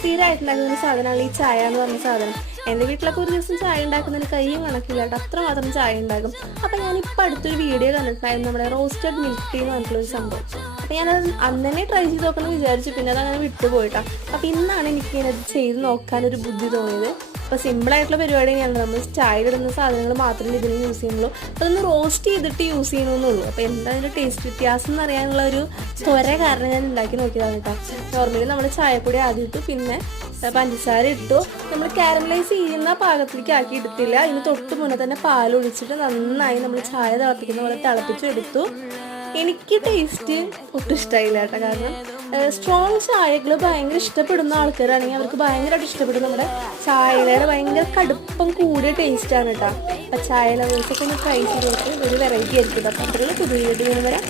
സ്ഥിരമായിട്ടുണ്ടാക്കുന്ന ഒരു സാധനമാണ് ഈ ചായ എന്ന് പറഞ്ഞ സാധനം. എന്റെ വീട്ടിലൊക്കെ ഒരു ദിവസം ചായ ഉണ്ടാക്കുന്നതിന് കൈയും കണക്കില്ല അത്ര അത്രമാത്രം ചായ ഉണ്ടാകും അപ്പം ഞാനിപ്പോൾ അടുത്തൊരു വീഡിയോ കണ്ടിട്ടുണ്ടായിരുന്നു. നമ്മുടെ റോസ്റ്റഡ് മിൽക്ക് ടീ എന്ന് പറഞ്ഞിട്ടുള്ളൊരു സംഭവം. അപ്പം ഞാനത് അന്ന് തന്നെ ട്രൈ ചെയ്ത് നോക്കണം വിചാരിച്ചു. പിന്നെ അതങ്ങനെ വിട്ടുപോയിട്ടാണ് അപ്പം ഇന്നാണ് എനിക്ക് അത് ചെയ്ത് നോക്കാനൊരു ബുദ്ധി തോന്നിയത്. അപ്പോൾ സിമ്പിളായിട്ടുള്ള പരിപാടി തന്നെയാണ് നമ്മൾ ചായയിലിടുന്ന സാധനങ്ങൾ മാത്രമേ ഇതിൽ യൂസ് ചെയ്യുന്നുള്ളൂ. അതൊന്ന് റോസ്റ്റ് ചെയ്തിട്ട് യൂസ് ചെയ്യണമെന്നുള്ളൂ അപ്പോൾ എന്താ അതിന്റെ ടേസ്റ്റ് വ്യത്യാസം എന്ന് അറിയാനുള്ള ഒരു ത്വര കാരണം ഞാൻ ഉണ്ടാക്കി നോക്കിയതാണ് കേട്ടോ. നോർമലി നമ്മൾ ചായപ്പൊടി ആദ്യം ഇട്ടു പിന്നെ പഞ്ചസാര ഇട്ടു. നമ്മൾ കാരമലൈസ് ചെയ്യുന്ന പാകത്തിലേക്ക് ആക്കി എടുത്തില്ല. ഇതിന് തൊട്ട് മുന്നേ തന്നെ പാൽ ഒഴിച്ചിട്ട് നന്നായി നമ്മൾ ചായ തിളപ്പിക്കുന്ന പോലെ തിളപ്പിച്ചെടുത്തു എനിക്ക് ടേസ്റ്റ് ഒട്ടും ഇഷ്ടമായില്ല കേട്ടോ. കാരണം സ്ട്രോങ് ചായകൾ ഭയങ്കര ഇഷ്ടപ്പെടുന്ന ആൾക്കാരാണെങ്കിൽ അവർക്ക് ഭയങ്കരമായിട്ട് ഇഷ്ടപ്പെടും. നമ്മുടെ ചായയുടെ ഭയങ്കര കടുപ്പം കൂടിയ ടേസ്റ്റാണ് കേട്ടോ. അപ്പം ചായ ലവേഴ്സൊക്കെ ഒന്ന് ട്രൈ ചെയ്ത് നോക്കി. ഒരു വെറൈറ്റി ആയിരിക്കും. കേട്ടോ അപ്പം അത്രയുള്ള. പുതിയ വീഡിയോ വരാം.